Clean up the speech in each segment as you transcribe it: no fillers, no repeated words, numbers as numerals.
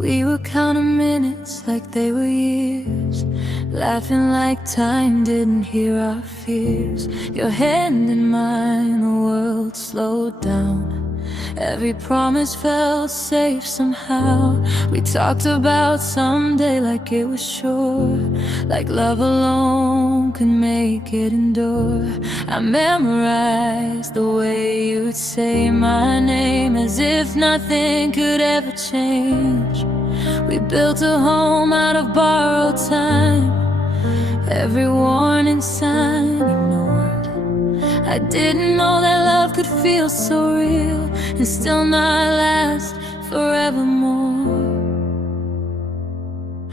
We were counting minutes like they were years, laughing like time didn't hear our fears. Your hand in mine, the world slowed down. Every promise felt safe somehow. We talked about someday like it was sure, like love alone could make it endure. I memorized the way you'd say my name, as if nothing could ever change. We built a home out of borrowed time, every warning sign ignored. I didn't know that love could feel so real and still not last forevermore.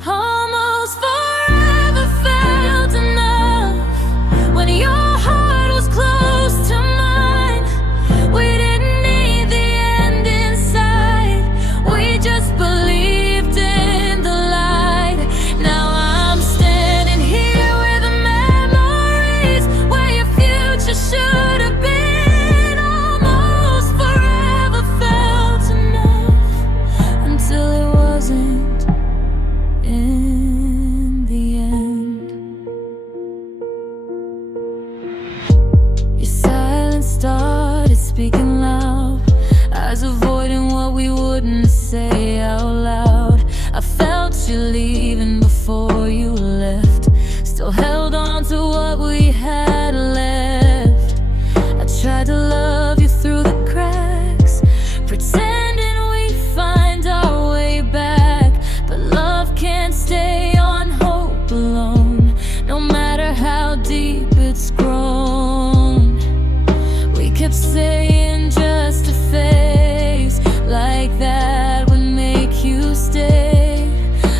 Almost forever felt enough when your heart was close to mine. We didn't need the end in sight, we just believed in the light. Now I'm standing here with the memories where your future should have been. Almost forever felt enough until it wasn't in the end. Your silence started speaking loud, eyes avoiding what we wouldn't say out loud. I felt you leaving before you left, still held on to what we had left. I tried to love you through the cracks, pretending we'd find our way back. But love can't stay on hope alone, no matter how deep it's grown. We kept saying just a phase like that would make you stay.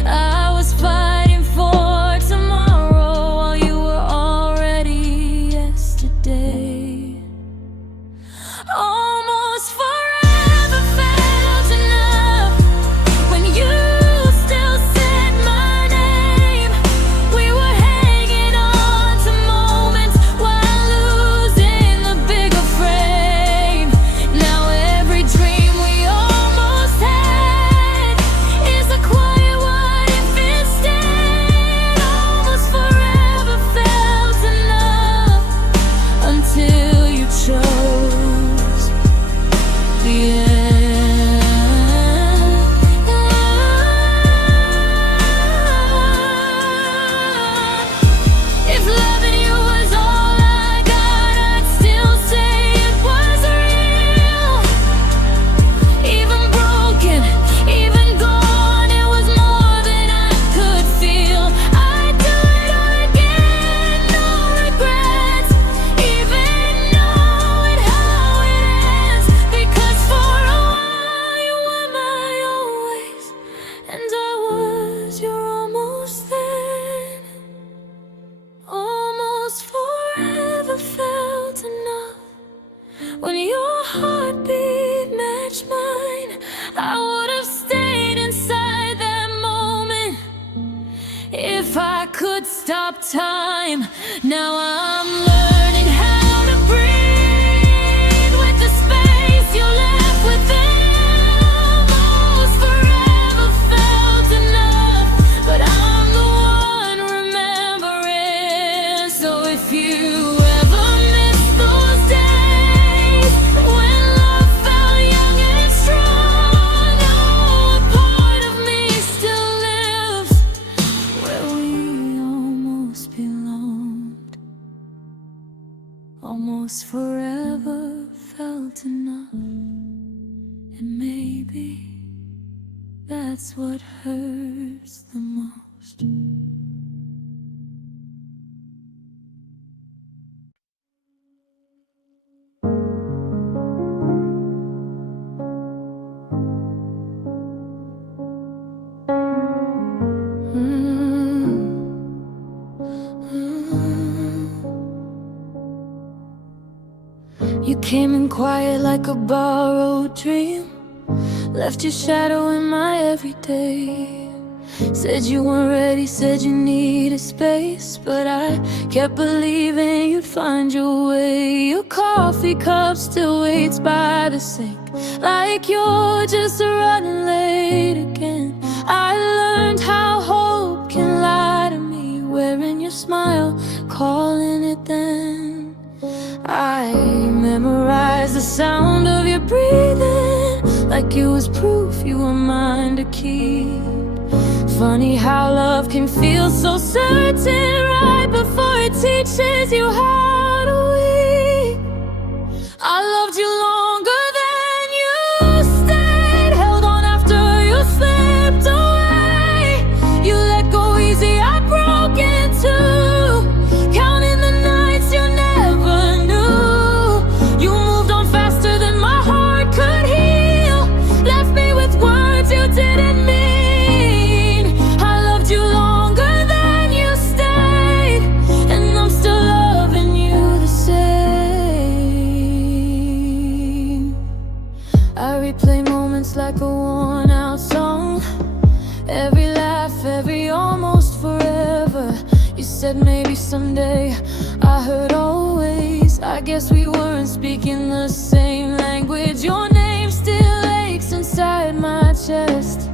I was fighting for tomorrow while you were already yesterday. Almost forever felt enough when you still said my name. We were hanging on to moments while losing the bigger frame. Now every dream we almost had is a quiet what if instead. Almost forever felt enough until you chose the end. If loving you was all I got, I'd still say it was real. Even broken, even gone, it was more than I could feel. I'd do it all again, no regrets, even knowing how it ends. Because for a while you were my always, and I was your almost then. Almost forever felt enough when your heartbeat matched mine. I would have stayed inside that moment if I could stop time. Now I'm learning how to breathe with the space you left within. Almost forever felt enough, but I'm the one remembering. So if you ever miss those days when love felt young and strong, know a part of me still lives where we almost belonged. Almost forever felt enough, and maybe that's what hurts the most. You came in quiet like a borrowed dream, left your shadow in my everyday. Said you weren't ready, said you needed space, but I kept believing you'd find your way. Your coffee cup still waits by the sink, like you're just running late again. sound of your breathing, like it was proof you were mine to keep. Funny how love can feel so certain right before it teaches you how to weep. I loved you longer than you stayed, held on after you slipped away. You let go easy, I broke in two, counting the nights you never knew. You moved on faster than my heart could heal, left me with words you didn't mean. I loved you longer than you stayed, and I'm still loving you the same. I replay moments like a worn out song, every laugh, every almost forever. You said maybe someday, I heard always. I guess we weren't speaking the same language. Your name still aches inside my chest,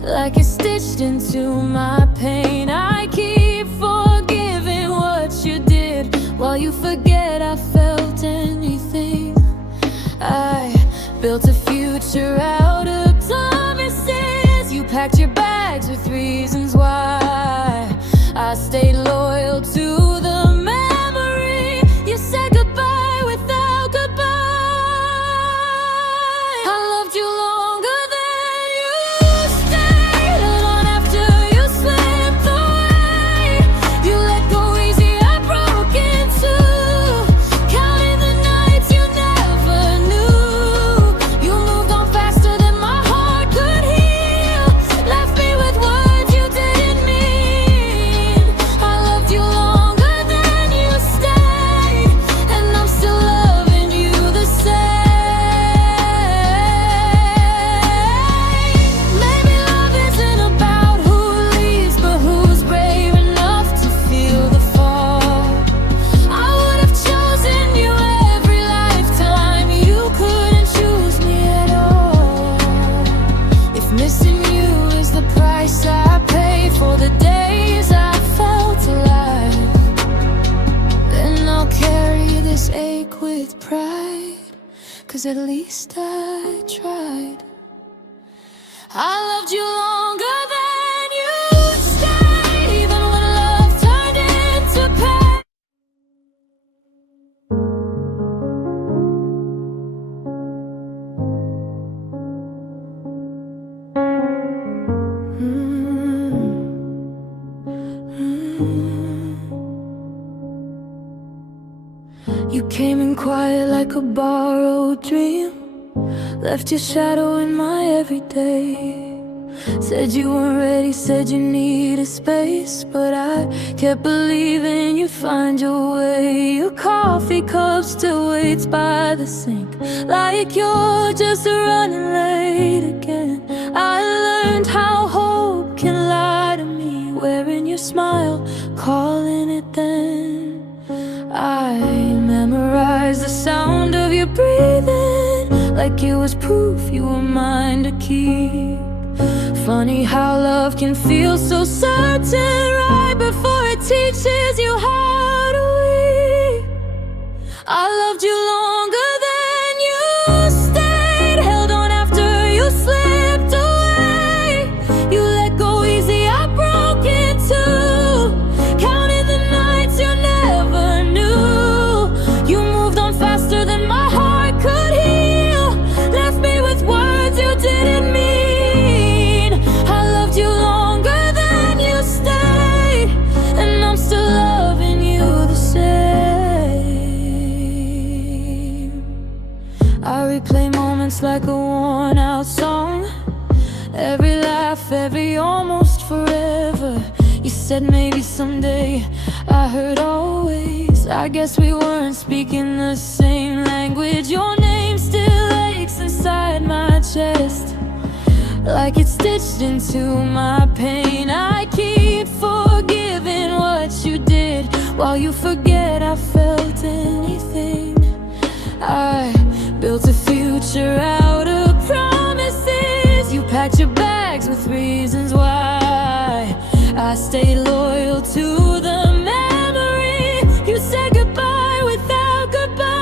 like it's stitched into my pain. I keep forgiving what you did, while you forget I felt anything. I built a future out of promises. You packed your bags with reasons why. I stayed loyal to the memory. You said goodbye without goodbye. I loved you longer than you stayed, held on after you slipped away. You let go easy, I broke in two, counting the nights you never knew. You moved on faster than my heart could heal, left me with words you didn't mean. I loved you longer than you stayed, and I'm still loving you the same. Maybe love isn't about who leaves, but who's brave enough to feel the fall. I would have chosen you every lifetime. You couldn't choose me at all. If missing you is the price I pay for the days I felt alive, then I'll carry this ache with pride, 'cause at least I tried. I loved you longer than you stayed, even when love turned into pain. You came in quiet like a borrowed dream, left your shadow in my everyday. Said you weren't ready, said you needed space, but I kept believing you'd find your way. Your coffee cup still waits by the sink, like you're just running late again. I learned how hope can lie to me, wearing your smile, calling it then. I memorized the sound of your breathing, like it was proof you were mine to keep. Funny how love can feel so certain right before it teaches you how to weep. I loved you longer than you stayed, held on after you slipped away. You let go easy, I broke in two, counting the nights you never knew. You moved on faster than my heart could heal, left me with words you didn't mean. I loved you longer than you stayed, and I'm still loving you the same. I replay moments like a worn out song, every laugh, every almost forever. You said maybe someday, I heard always. I guess we weren't speaking the same language. Your name still aches inside my chest, like it's stitched into my pain. I keep forgiving what you did, while you forget I felt anything. I built a future out of promises. You packed your bags with reasons why. I stayed loyal to the memory. You said goodbye without goodbye.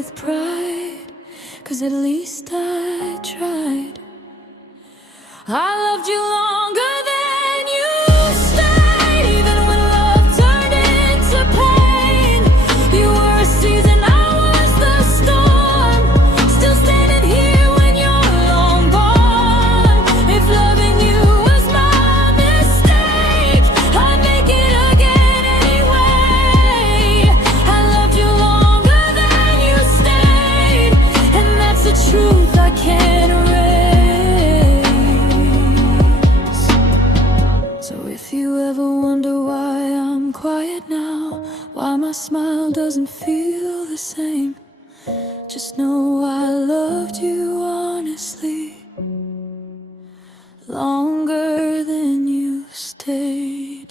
with pride, 'cause at least I tried. I loved you longer than you stayed, even when love turned into pain. You were a season, I was the storm. Still standing here when you're long gone. If loving you was my mistake, I'd make it again anyway. I loved you longer than you stayed, and that's the truth I can't erase. So if you ever wonder why I'm quiet now, why my smile doesn't feel the same, just know I loved you honestly longer than you stayed.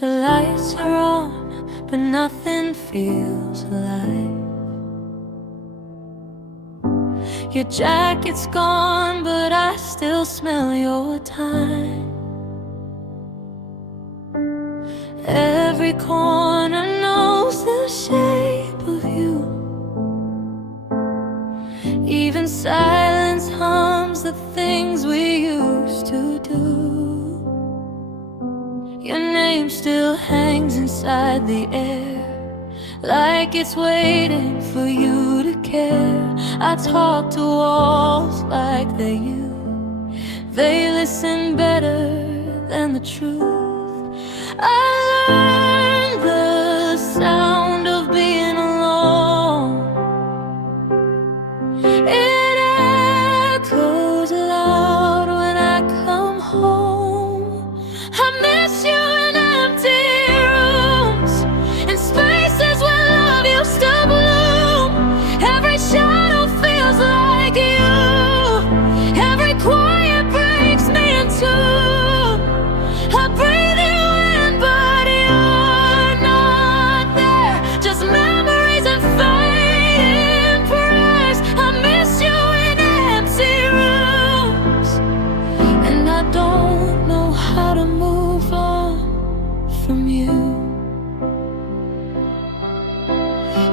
The lights are on, but nothing feels alive. Your jacket's gone, but I still smell your time. Every corner knows the shape of you. Even silence hums the things we used to do. Your name still hangs inside the air, like it's waiting for you to care. I talk to walls like they're you. They listen better than the truth. I learned the sound of being alone. It echoes loud when I come home. I miss you in empty rooms, in spaces where love used to bloom. Every shadow feels like you. Every quiet breaks me in two. I breathe you in, but you're not there. Just memories and fading prayers. I miss you in empty rooms, and I don't know how to move on from you.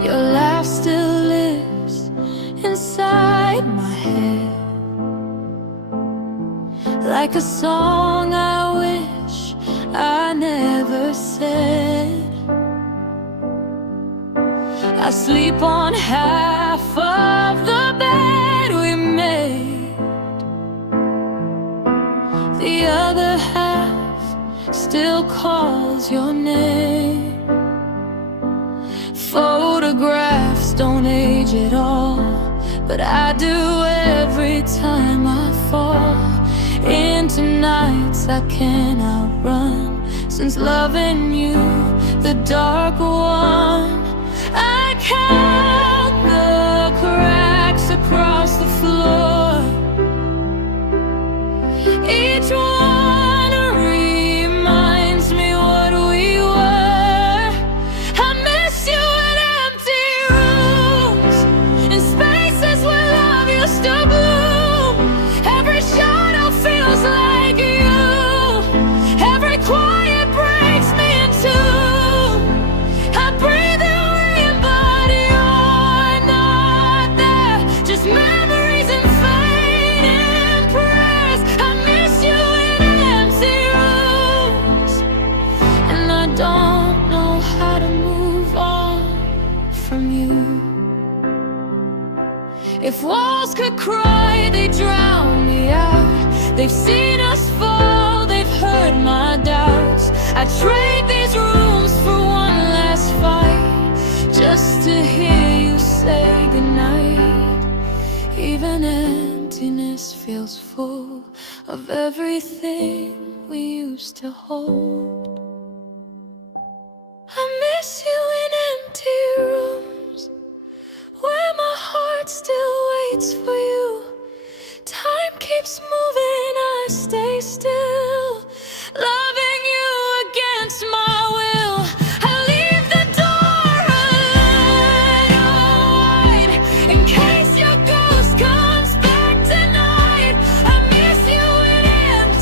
Your laugh still lives inside my head, like a song I wish I never said. I sleep on half of the bed we made. The other half still calls your name. Photographs don't age at all, but I do every time I fall into nights I can't outrun. Since loving you, the dark one, I count the cracks across the floor. Each one reminds me what we were. I miss you in empty rooms, in spaces where love used to bloom. Every shadow feels like you. Every quiet breaks me in two. I breathe you in, but you're not there. Just memories and fading prayers. I miss you in empty rooms, and I don't know how to move on from you. If walls could cry, they drown me out. They've seen us fall, they've heard my doubts. I trade these rooms for one last fight, just to hear you say goodnight. Even emptiness feels full of everything we used to hold. I miss you in empty rooms, where my heart still waits for you. Time keeps moving, I stay still, loving you against my will. I leave the door a little wide, in case your ghost comes back tonight. I miss you in empty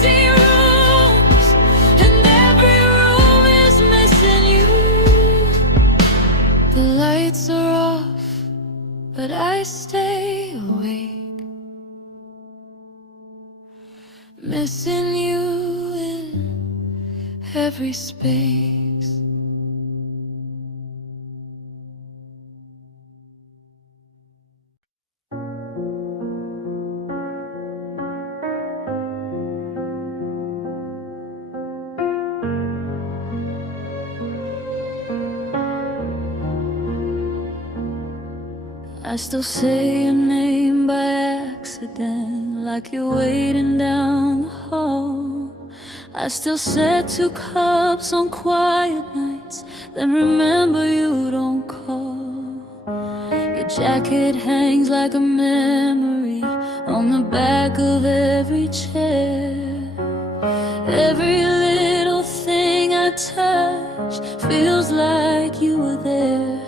nights are rough, but I stay awake, missing you in every space. I still say your name by accident, like you're waiting down the hall. I still set 2 cups on quiet nights, then remember you don't call. Your jacket hangs like a memory on the back of every chair. Every little thing I touch feels like you were there.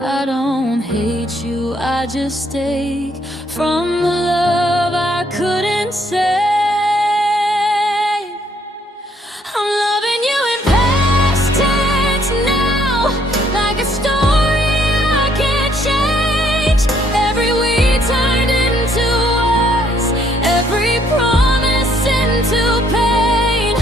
I don't hate you, I just take from the love I couldn't save. I'm loving you in past tense now, like a story I can't change. Every we turned into us, every promise into pain.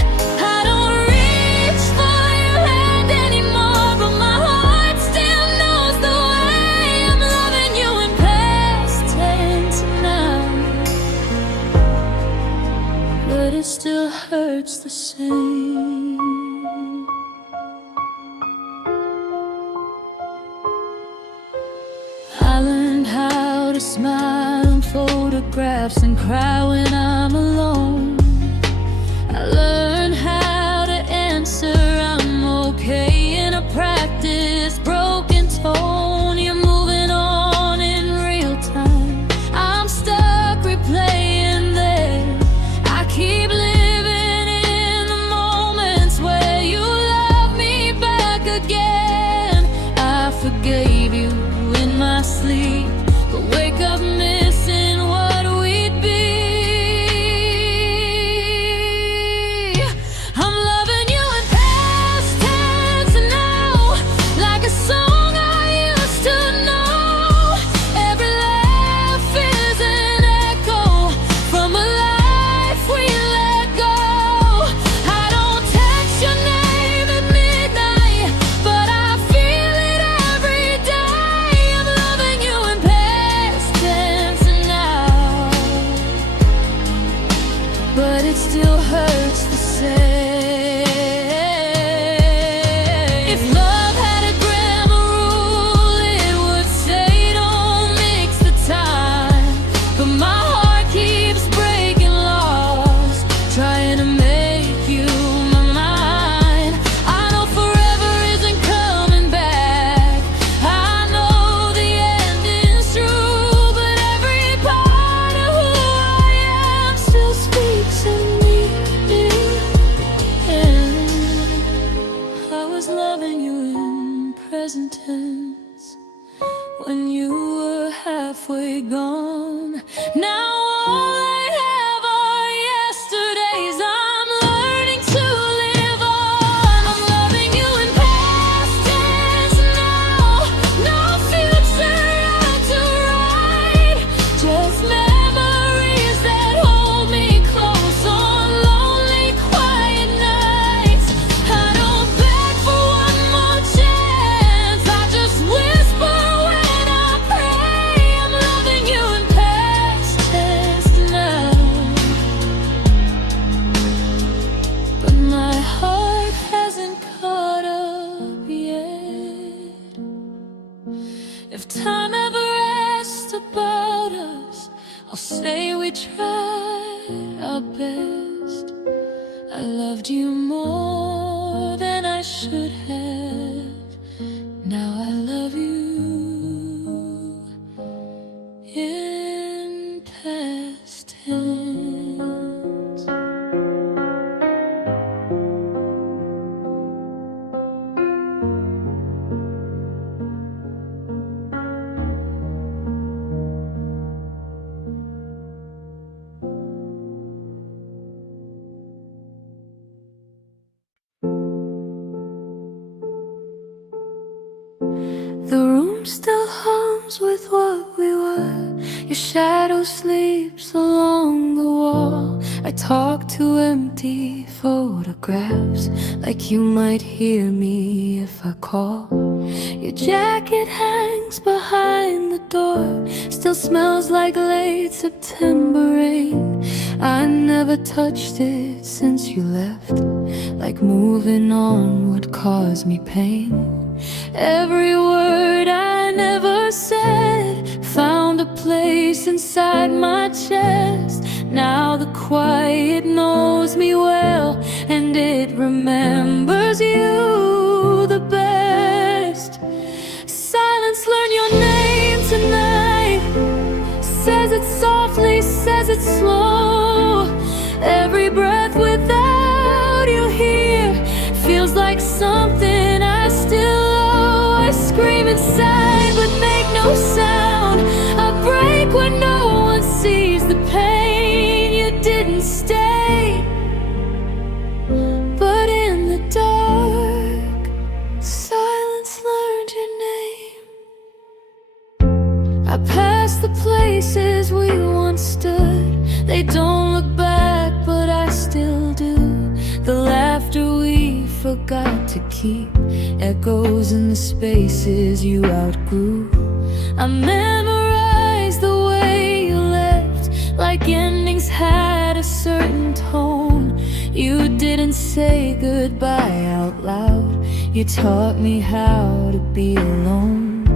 I don't reach for your hand anymore, but my heart still knows the way. I'm loving you in past tense now, but it still hurts the same. I learned how to smile in photographs and cry when I'm alone. I learned how to answer I'm okay in a practice broken tone. You're moving on in real time, I'm stuck replaying there. I keep living in the moments where you love me back again. I forgave you in my sleep, but wake up missing what we'd be. I'm loving you in past tense now, like a song I used to know. Every laugh is an echo from a life we let go. I don't text your name at midnight, but I feel it every day. I'm loving you in past tense now, but it still hurts the same. If love had a grammar rule, it would say don't mix the time. But my heart keeps breaking laws, trying to make you my mind. I know forever isn't coming back, I know the ending's true, but every part of who I am still speaks in me. I was loving you in present tense when you were halfway gone. Now all I have are yesterdays. I'm learning to live on. I'm loving you in past tense now, no future yet to write, just memories that hold me close on lonely quiet nights. I don't beg for one more chance, I just whisper when I pray. I'm loving you in past tense now, but my heart hasn't caught up yet. If time ever asks about us, I'll say we tried our best. I loved you more than I should have. Now I love you in past tense. The room still hums with what we were. Your shadow sleeps along the wall. I talk to empty photographs, like you might hear me if I call. Your jacket hangs behind the door, still smells like late September rain. I never touched it since you left, like moving on would cause me pain. Every word I never said found a place inside my chest. Now the quiet knows me well, and it remembers you the best. Silence learned your name tonight, says it softly, says it slow. Every breath without you here feels like something I still owe. I scream inside but make no sound. I break when no one sees the pain. You didn't stay, but in the dark, silence learned your name. I pass the places we once stood. They don't look back, but I still do. The laughter we forgot to keep echoes in the spaces you outgrew. I memorize the way you left, like endings had a certain tone. You didn't say goodbye out loud, you taught me how to be alone.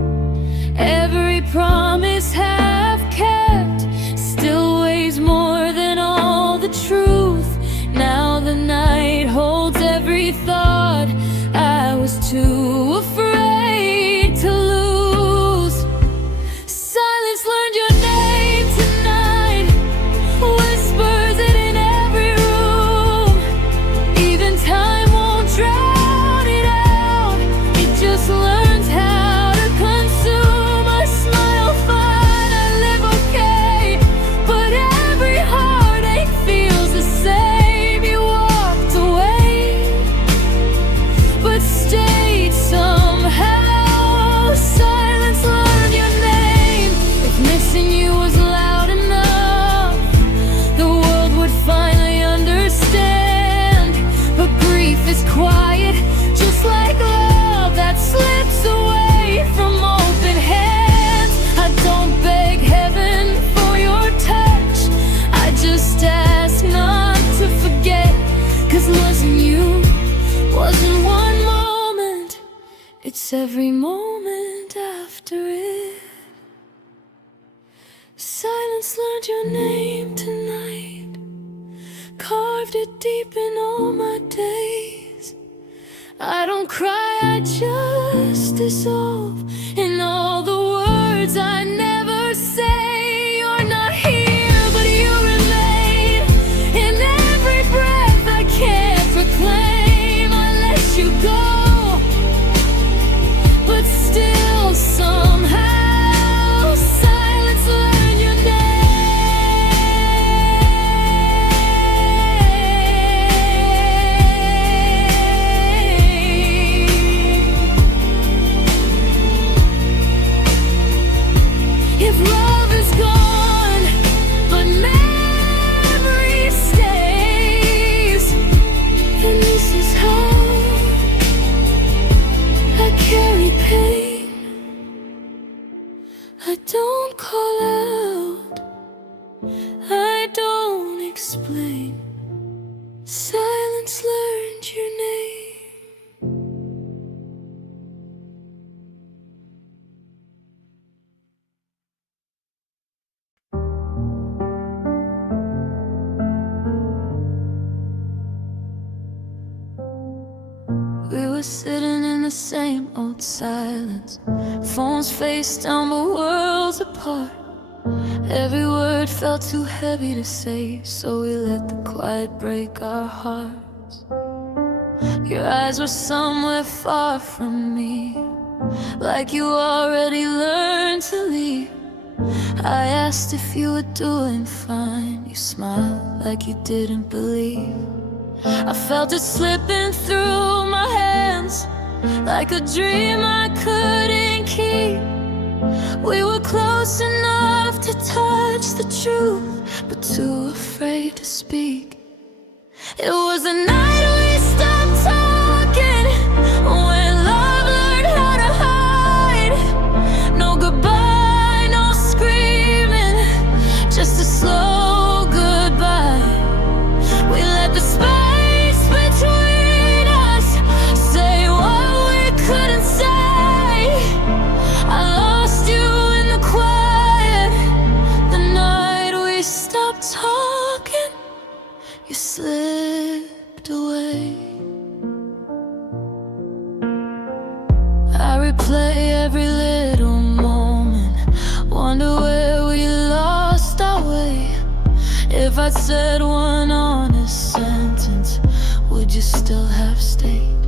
Every promise half kept still weighs more than all the truth. Now the night holds every thought I was too afraid to lose. Silence learned your name tonight, whispers it in every room. Even time won't drown it out, it just learns how to consume. I smile fine, I live okay, but every heartache feels the same. You walked away, but stayed somehow. Silence learned your name. If missing you was loud enough, the world would finally understand. But grief is quiet, just like love that slips away from open hands. I don't beg heaven for your touch, I just ask not to forget. 'Cause losing you wasn't one moment, it's every moment after it. Silence learned your name tonight, carved it deep in all my days. I don't cry, I just dissolve in all the words I never say. You're not here, but you remain in every breath I can't proclaim. I let you go, but still somehow silence learned your name. If love is gone, but memory stays, then this is how I carry pain. I don't call out, I don't explain. Silence learned your name. We were sitting in the same old silence, phones face down but worlds apart. Every word felt too heavy to say, so we let the quiet break our hearts. Your eyes were somewhere far from me, like you already learned to leave. I asked if you were doing fine, you smiled like you didn't believe. I felt it slipping through my hands, like a dream I couldn't keep. much the truth, but too afraid to speak. It was the night we stopped talking, when love learned how to hide. No goodbye, no screaming, just a slow goodbye. We let the space between us say what we couldn't say. I lost you in the quiet, the night we stopped talking. You slipped away. I replay every little moment, wonder where we lost our way. If I'd said one honest sentence, would you still have stayed?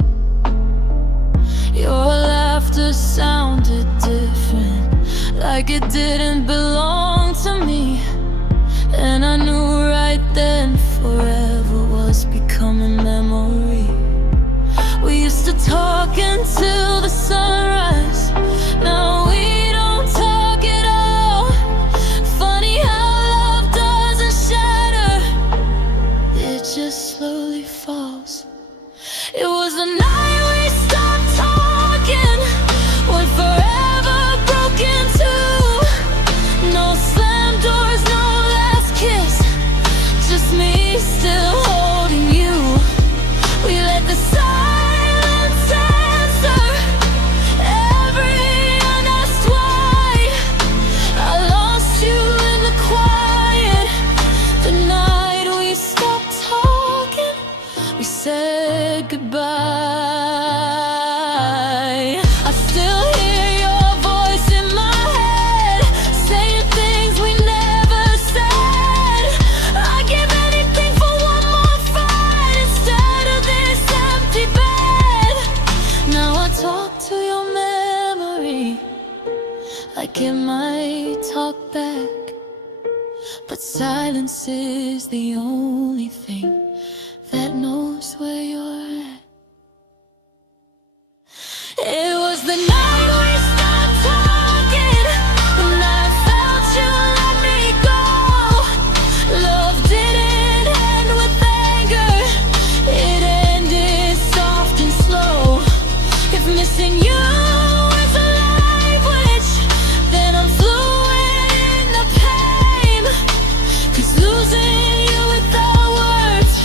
Your laughter sounded different, like it didn't belong to me. And I knew right then forever was becoming memory. We used to talk until the sunrise, now we don't talk at all. Funny how love doesn't shatter, it just slowly falls. It was the night we stopped talking, when forever broke in two. No slam doors, no last kiss, just me still holding you. We let the silence answer every unasked why. I lost you in the quiet, the night we stopped talking. We said goodbye. I still hear your voice in my head, saying things we never said. I give anything for one more fight instead of this empty bed. Now I talk to your memory, like it might talk back, but silence is the only thing that knows where you're at. It was the night we stopped talking, when I felt you let me go. Love didn't end with anger, it ended soft and slow. If missing you is a language, then I'm fluent in the pain. 'Cause losing you without words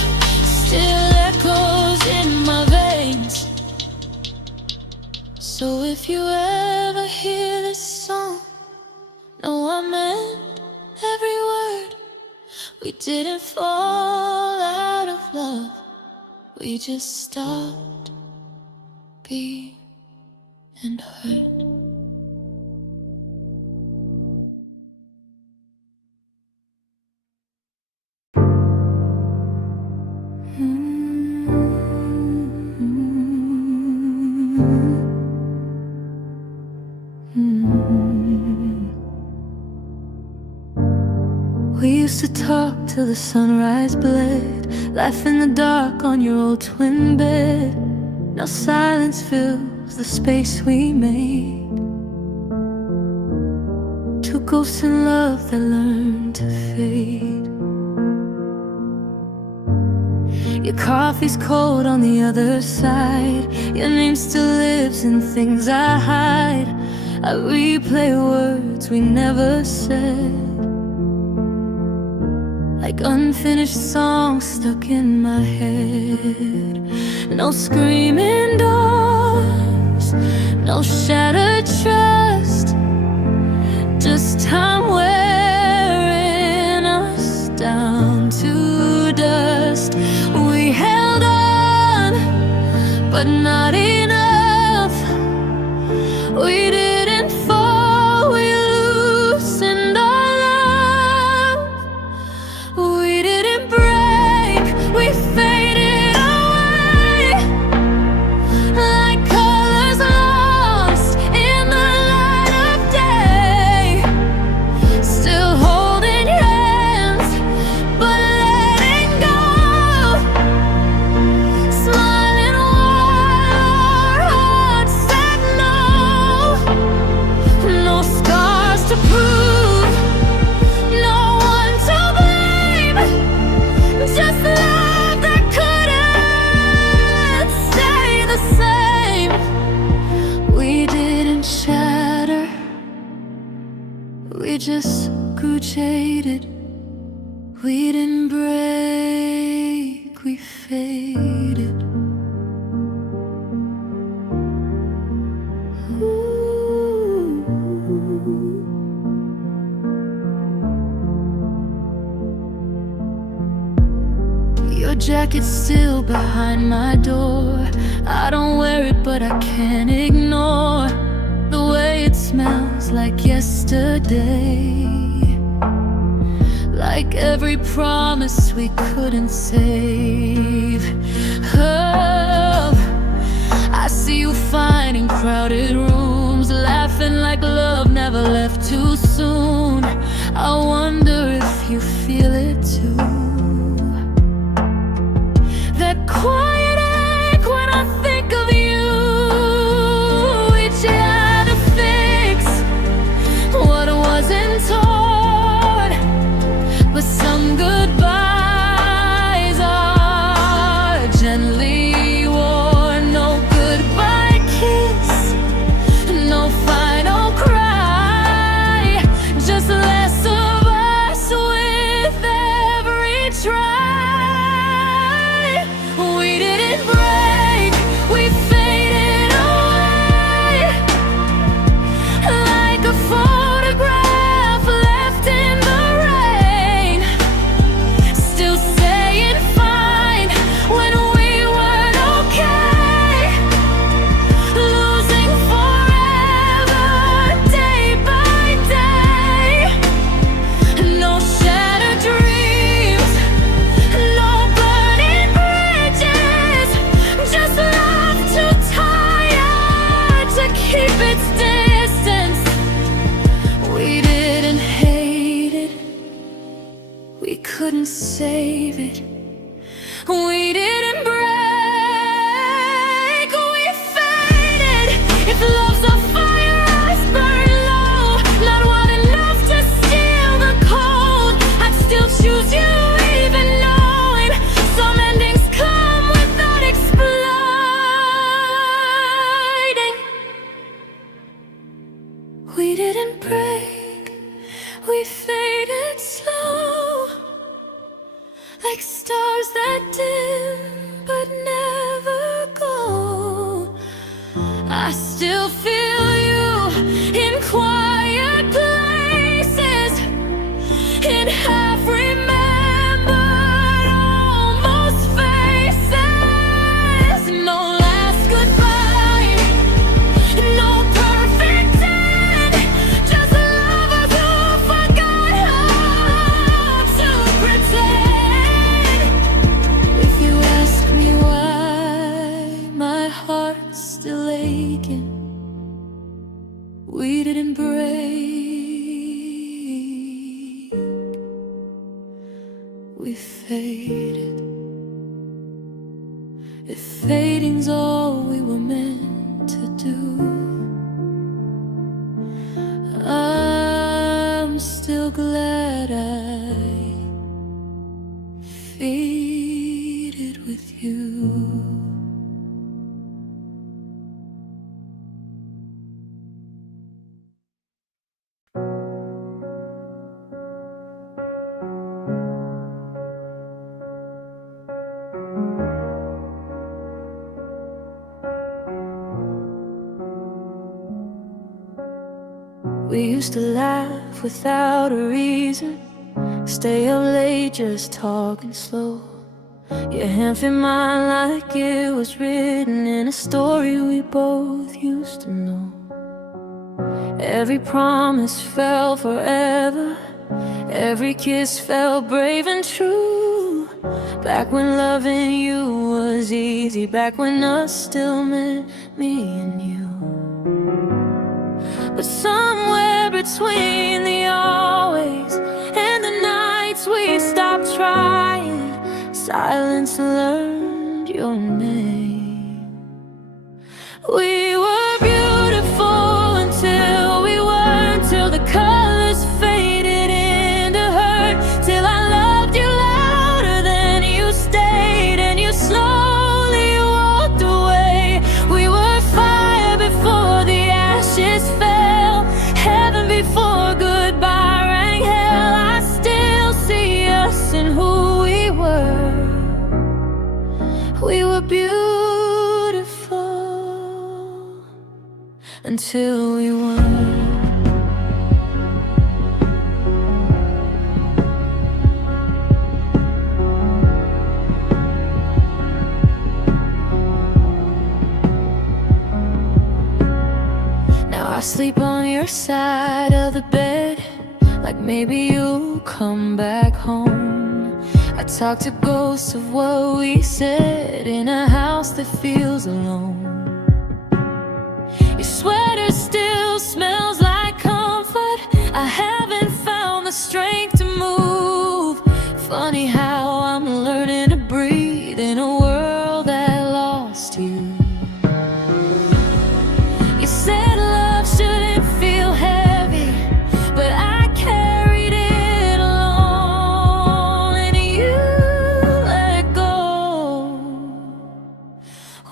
still echoes in my veins. So if you ever hear this song, know I meant every word. We didn't fall out of love, we just stopped being hurt. We used to talk till the sunrise bled, laugh in the dark on your old twin bed. Now silence fills the space we made. Two ghosts in love that learned to fade. Your coffee's cold on the other side, your name still lives in things I hide. I replay words we never said, like unfinished songs stuck in my head. No screaming doors, no shattered trust, just time wearing us down to dust. We held on, but not enough. We didn't fall, we loosened our love. We didn't break, we faded away, like colors lost in the We just grew jaded. We didn't break, we faded. Ooh. Your jacket's still behind my door. I don't wear it, but I can't ignore the way it smells like yesterday. Like every promise we couldn't save. Oh, I see you fine in crowded rooms, laughing like love never left too soon. I wonder if you feel it too. That quiet ache when I think of you. We had to fix what wasn't taught, but some goodbyes are gently worn. No goodbye kiss, no final cry, just less of us with every try. We didn't break, we faded away, like a photograph left in the rain. Still saying fine when we weren't okay, losing forever day by day. No shattered dreams, no burning bridges, just love too tired to keep its distance. We didn't hate it, we couldn't save it. We didn't break, we faded. If love's a fire, eyes burn low, not what enough to steal the cold. I'd still choose you even knowing some endings come without exploding. We didn't break, we faded slow, like stars that dim but never go. I still feel you in quiet places, in half remembered almost faces. No last goodbye, no perfect end, just lovers who forgot how to pretend. If you ask me why my heart's still aching, we didn't break, we faded. If fading's all we were meant to do, I'm still glad I faded with you. We used to laugh without a reason, stay up late just talking slow. Your hand fit mine like it was written in a story we both used to know. Every promise fell forever, every kiss felt brave and true. Back when loving you was easy, back when us still meant me and you. But somewhere between the always and the nights we stopped trying, silence learned your name. We were beautiful until we weren't, till the colors faded into hurt, till I loved you louder than you stayed, and you slowly walked away. We were fire before the ashes fell, heaven before goodbye. beautiful until we weren't. Now I sleep on your side of the bed, like maybe you'll come back home. I talk to ghosts of what we said in a house that feels alone. Your sweater still smells like comfort. I haven't found the strength to move. Funny how I'm learning to breathe in a world that lost you. You said love shouldn't feel heavy, but I carried it alone, and you let go.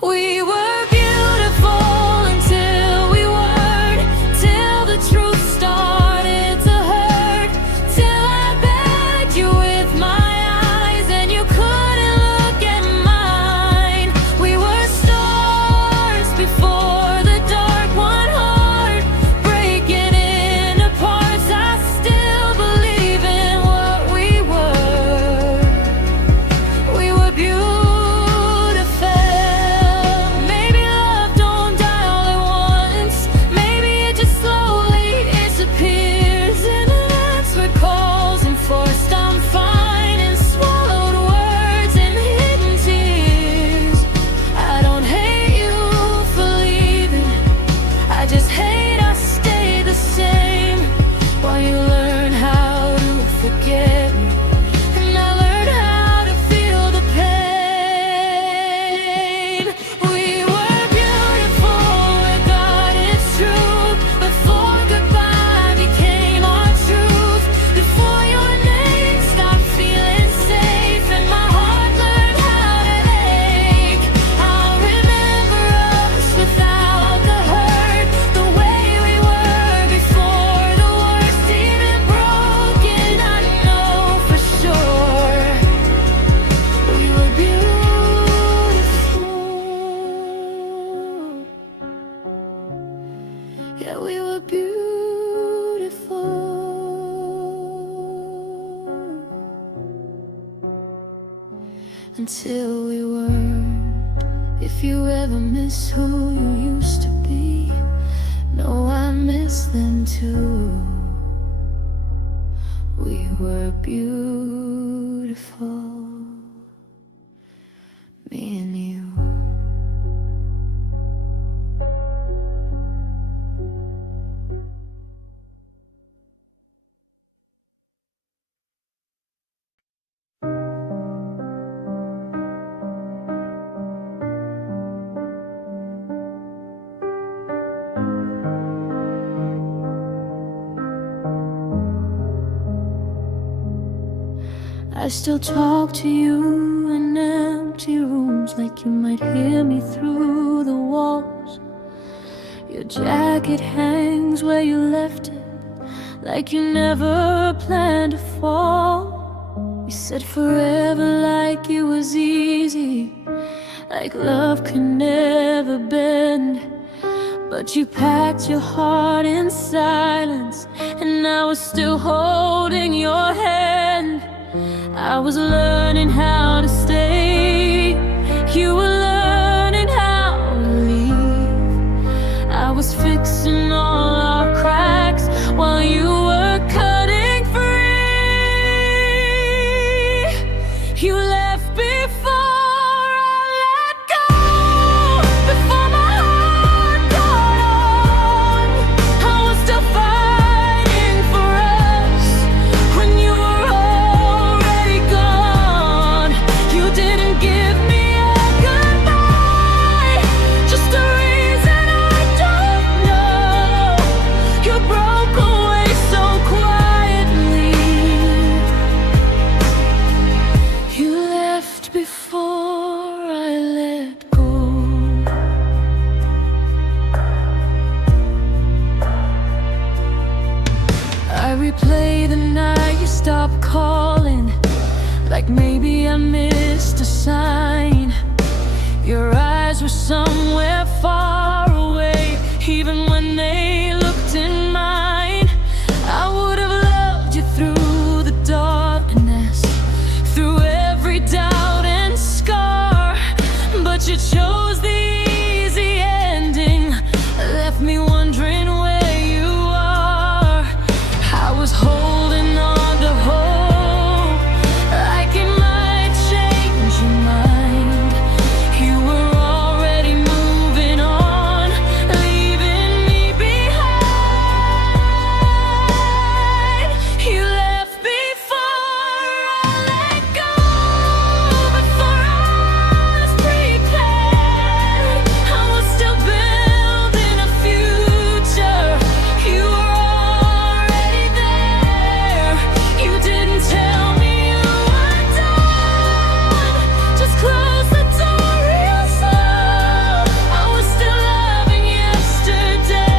We were beautiful until we weren't, till the truth started to hurt, till I begged you with my eyes and you couldn't look at mine. We were stars before the dark one heart breaking into parts. I still believe in what we were. We were beautiful. Maybe love don't die all at once. Maybe it just slowly disappears in an answered calls and forced I'm fine and swallowed words and hidden tears. I don't hate you for leaving, I just hate I stayed the same while you learn how to forget me, and I learned how to feel the pain. We were beautiful, we got its truth, before goodbye became our truth, before your name stopped feeling safe and my heart learned how to ache. I'll remember us without the hurt, the way we were before the worst even broken. I know for sure we were beautiful. Yeah, we were beautiful until we weren't. If you ever miss who you used to be, know I miss them too. We were beautiful, me and you. I still talk to you in empty rooms, like you might hear me through the walls. Your jacket hangs where you left it, like you never planned to fall. We said forever like it was easy, like love could never bend. But you packed your heart in silence, and I was still holding your hand. I was learning how to stay, you were learning how to leave. I was fixing all our cracks while you were cutting free. You left before I let go, before my heart caught on. I was still fighting for us when you were already gone. You didn't give me a goodbye, just a reason I don't know. You broke away so quietly. You left before I let go. I replay the night you stopped calling, like maybe I missed a sign. Your eyes were somewhere far away. Even when they looked in mine, I would have loved you through the darkness, through every doubt and scar. But you chose the easy ending, left me wondering where you are. I was holding on to hope, like it might change your mind. You were already moving on, leaving me behind. You left before I let go, before I was prepared. I was still building a future. You were already there. You didn't tell me you were done. Just close the door real slow. I was still loving yesterday.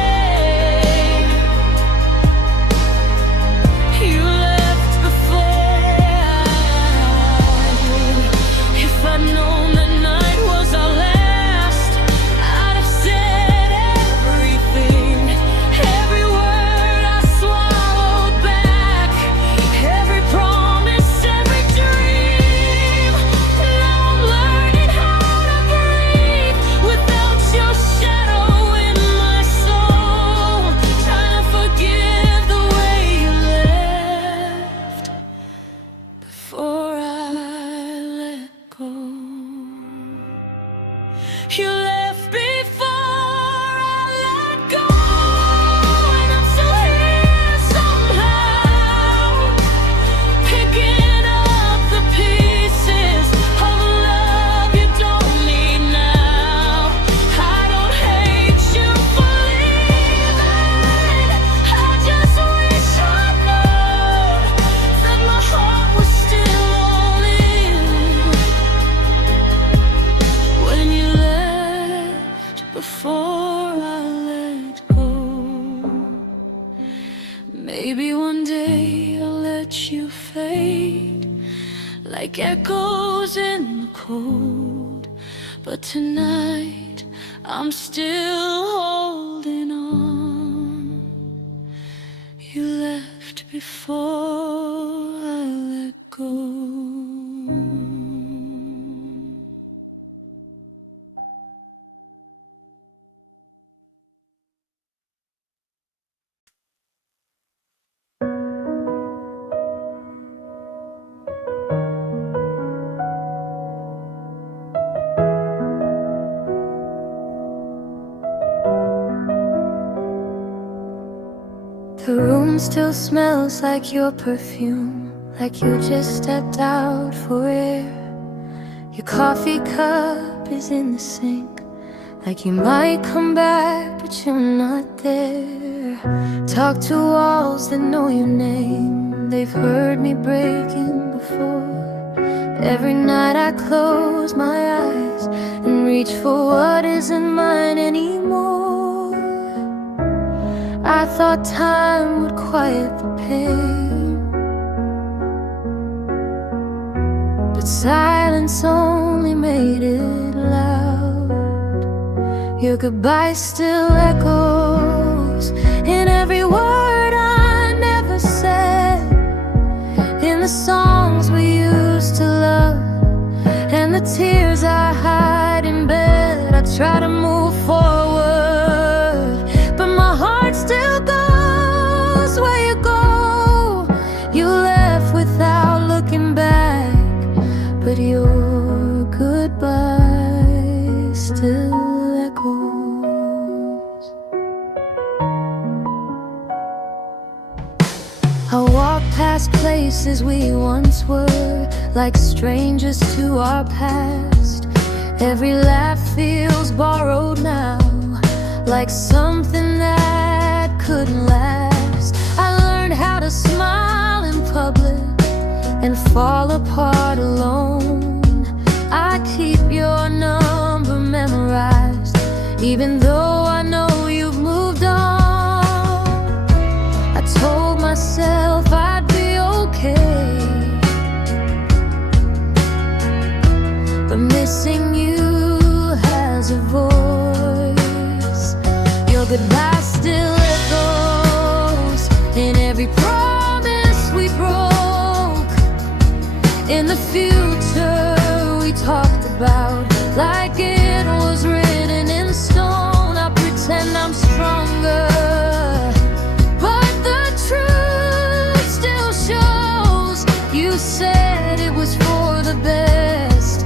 You left before I did. If I'd known the night was our last, I'd have said everything. Every word I swallowed back, every promise, every dream. Now I'm learning how to breathe without your shadow in my soul. Trying to forgive the way you left before I let go. You left before I let go, and I'm still here somehow, picking up the pieces of love you don't need now. I don't hate you for leaving. I just wish I'd known that my heart was still all in when you left before I let go. Maybe one day I'll let you fade like echoes in the cold, but tonight I'm still holding on. You left before I let go. The room still smells like your perfume, like you just stepped out for air. Your coffee cup is in the sink, like you might come back, but you're not there. Talk to walls that know your name, they've heard me breaking before. Every night I close my eyes and reach for what isn't mine anymore. I thought time would quiet the pain, but silence only made it loud. Your goodbye still echoes in every word I never said, in the songs we used to love, and the tears I hide in bed. I try to move forward, but my heart still goes where you go. You left without looking back, but your goodbye still echoes. I walk past places we once were, like strangers to our past. Every laugh feels borrowed now, like something that couldn't last. I learned how to smile in public and fall apart alone. I keep your number memorized, even though I know you've moved on. I told myself I'd be okay, but missing you goodbye still echoes in every promise we broke. In the future we talked about like it was written in stone. I pretend I'm stronger, but the truth still shows. You said it was for the best,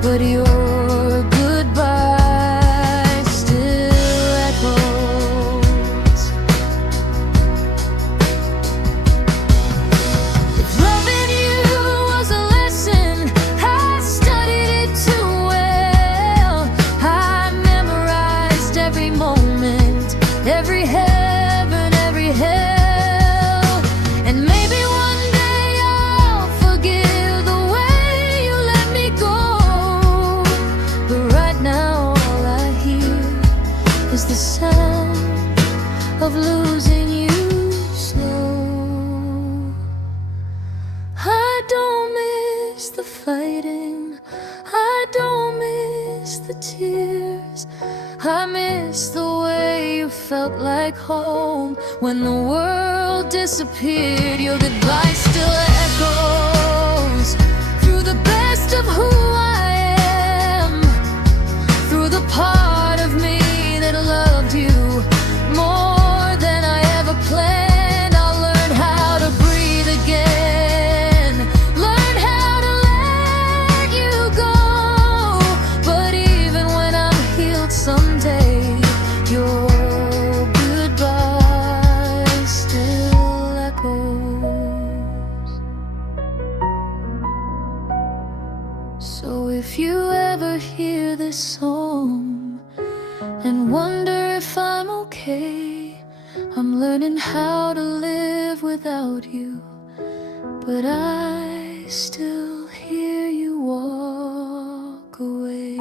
but your goodbye still echoes. If loving you was a lesson, I studied it too well. I memorized every moment, every heaven, every hell. And maybe one day I'll forgive the way you let me go. But right now all I hear is the sound of losing you slow. I don't miss the fighting, I don't miss the tears. I miss the way you felt like home when the world disappeared. Your goodbye still echoes through the best of who I am, through the part of me that loved you more than I ever planned. I'll learn how to breathe again, learn how to let you go. But even when I'm healed someday, your goodbye still echoes. So if you ever hear this song and wonder if I'm okay, I'm learning how to live without you, but I still hear you walk away.